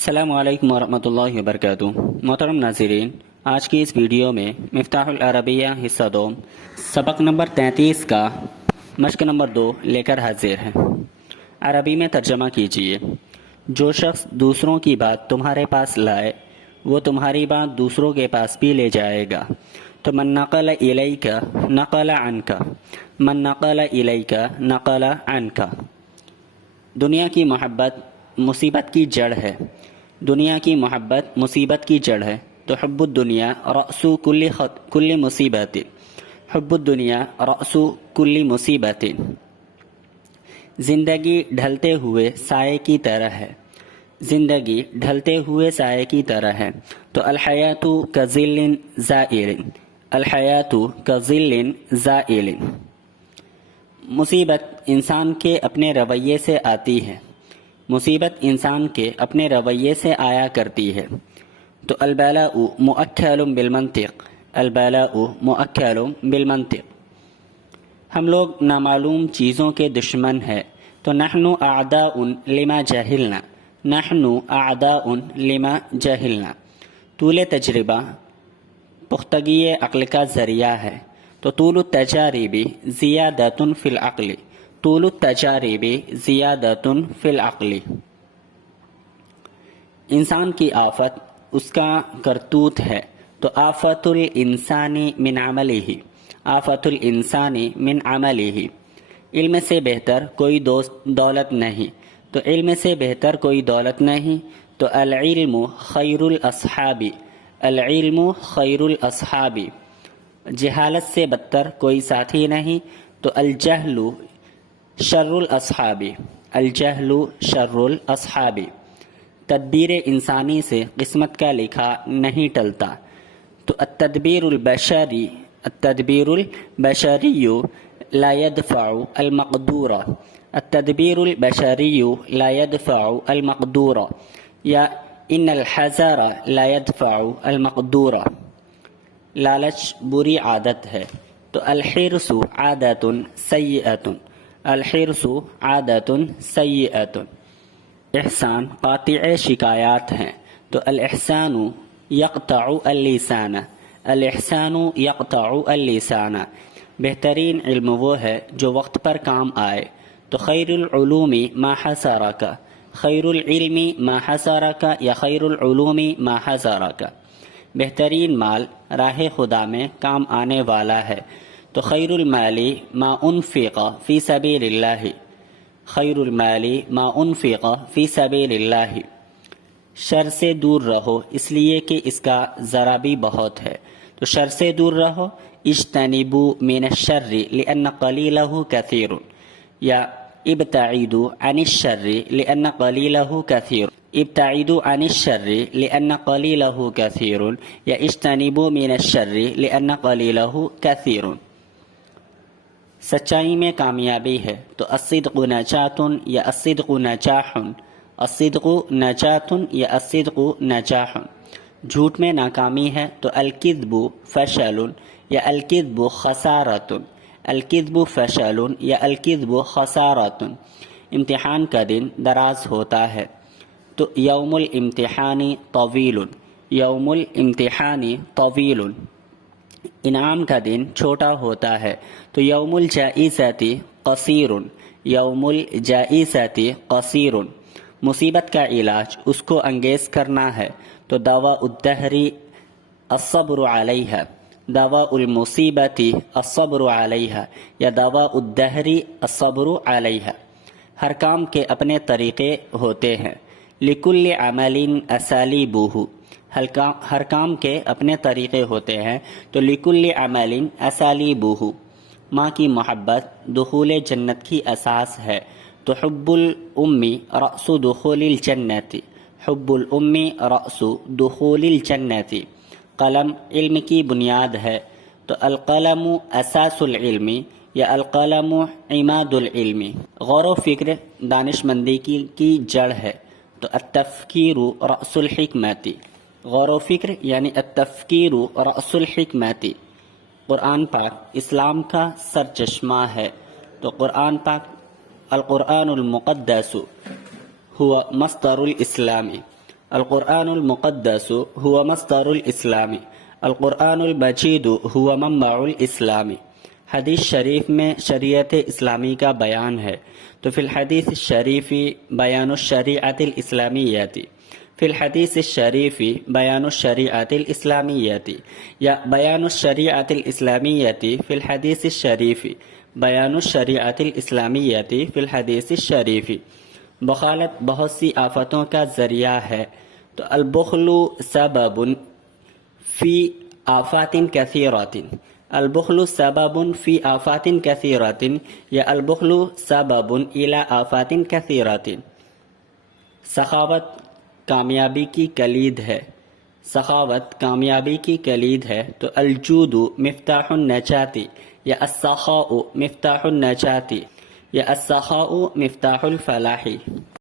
السلام علیکم ورحمۃ اللہ وبرکاتہ۔ محترم ناظرین، آج کی اس ویڈیو میں مفتاح العربیہ حصہ 2 سبق نمبر 33 کا مشق نمبر 2 لے کر حاضر ہے۔ عربی میں ترجمہ کیجیے۔ جو شخص دوسروں کی بات تمہارے پاس لائے وہ تمہاری بات دوسروں کے پاس بھی لے جائے گا۔ تو من نقل الیک نقل عنک، من نقل الیک نقل عنک۔ دنیا کی محبت مصیبت کی جڑ ہے، دنیا کی محبت مصیبت کی جڑ ہے۔ تو حب الدنیا رأس کل مصیبت، حب الدنیا رأس کل مصیبت۔ زندگی ڈھلتے ہوئے سائے کی طرح ہے، زندگی ڈھلتے ہوئے سائے کی طرح ہے۔ تو الحیات کظل زائل، الحیات کظل زائل۔ مصیبت انسان کے اپنے رویے سے آتی ہے، مصیبت انسان کے اپنے رویے سے آیا کرتی ہے۔ تو البلاء مؤکل بالمنطق، البلاء مؤکل بالمنطق۔ ہم لوگ نامعلوم چیزوں کے دشمن ہیں۔ تو نحن اعداء لما جہلنا، نحن اعداء لما جہلنا۔ طول تجربہ پختگی عقل کا ذریعہ ہے۔ تو طول التجارب زیادۃ فی العقل، طول التجارب زیادۃ فی العقل۔ انسان کی آفت اس کا کرتوت ہے۔ تو آفت الانسان من عملہ، آفت الانسان من عملہ۔ علم سے بہتر کوئی دولت نہیں، تو علم سے بہتر کوئی دولت نہیں۔ تو العلم خیر الاصحاب، العلم خیر الاصحاب۔ جہالت سے بدتر کوئی ساتھی نہیں۔ تو الجہل شر الاصحاب، الجہل شر الاصحاب۔ تدبیر انسانی سے قسمت کا لکھا نہیں ٹلتا۔ تو التدبیر البشری، التدبیر البشری لا يدفع المقدور، التدبیر البشری لا يدفع المقدور، یا ان الحذر لا يدفع المقدور۔ لالچ بری عادت ہے۔ تو الحرص عادت سیئۃ، الحرص عادت سیئۃ۔ احسان قاطع شکایات ہیں۔ تو الاحسان یقطع اللسان، الاحسان یقطع اللسان۔ بہترین علم وہ ہے جو وقت پر کام آئے۔ تو خیر العلوم ما حصرک، خیر العلم ما حصرک یا خیر العلوم ما حصرک۔ بہترین مال راہ خدا میں کام آنے والا ہے۔ تو خیر المال ما انفق فی سبیل اللہ، خیر المال ما انفق فی سبیل اللہ۔ شر سے دور رہو اس لیے کہ اس کا ذرا بھی بہت ہے۔ تو شر سے دور رہو۔ اجتنبوا من الشر لأن قلیلہ کثیر، یا ابتعدوا عن الشر لأن قلیلہ کثیر، ابتعدوا عن الشر لأن قلیلہ کثیر، یا اجتنبوا من الشر لأن قلیلہ کثیر۔ سچائی میں کامیابی ہے۔ تو الصدق نجات یا الصدق نجاح، الصدق نجات یا الصدق نجاح۔ جھوٹ میں ناکامی ہے۔ تو الکذب فشل یا الکذب خسارۃ، الکذب فشل یا الکذب خسارۃ۔ امتحان کا دن دراز ہوتا ہے۔ تو یوم الامتحان طویل، یوم الامتحان طویل۔ انعام کا دن چھوٹا ہوتا ہے۔ تو یوم الجائزۃ قصیر، یوم الجائزۃ قصیر۔ مصیبت کا علاج اس کو انگیز کرنا ہے۔ تو دواء الدہر الصبر علیہ، دواء المصیبت الصبر علیہ، یا دواء الدہر الصبر علیہ۔ ہر کام کے اپنے طریقے ہوتے ہیں۔ لکل عمل اسالیبہ، ہر کام کے اپنے طریقے ہوتے ہیں۔ تو لکل عمل اسالیبہ۔ ماں کی محبت دخول جنت کی اساس ہے۔ تو حب الام رأس دخول الجنت، حب الام رأس دخول الجنت۔ قلم علم کی بنیاد ہے۔ تو القلم اساس العلم یا القلم عماد العلم۔ غور و فکر دانش مندی کی جڑ ہے۔ تو التفکیر رأس الحکمت، غور و فکر یعنی التفکیر رأس الحکمت۔ قرآن پاک اسلام کا سر چشمہ ہے۔ تو قرآن پاک القرآن المقدس هو مصدر الاسلام، القرآن المقدس هو مصدر الاسلام، القرآن المجید هو منبع الاسلام۔ حدیث شریف میں شریعت اسلامی کا بیان ہے، تو فی الحدیث الشریف بیان الشریعت الاسلامیت، فی الحدیث الشریف بیان الشریعت الاسلامیت، یا بیان الشریعت الاسلامیت فی الحدیث الشریف بیان الشریعت الاسلامیت فی الحدیث الشریف۔ بخالت بہت سی آفتوں کا ذریعہ ہے، تو البخل سبب فی آفات کثیرات، البخل سبب فی آفات کثیرات، یا البخل سبب الی آفات کثیرات۔ سخاوت کامیابی کی کلید ہے، سخاوت کامیابی کی کلید ہے، تو الجود مفتاح النجات، یا السخاء مفتاح النجات، یا السخاء مفتاح الفلاح۔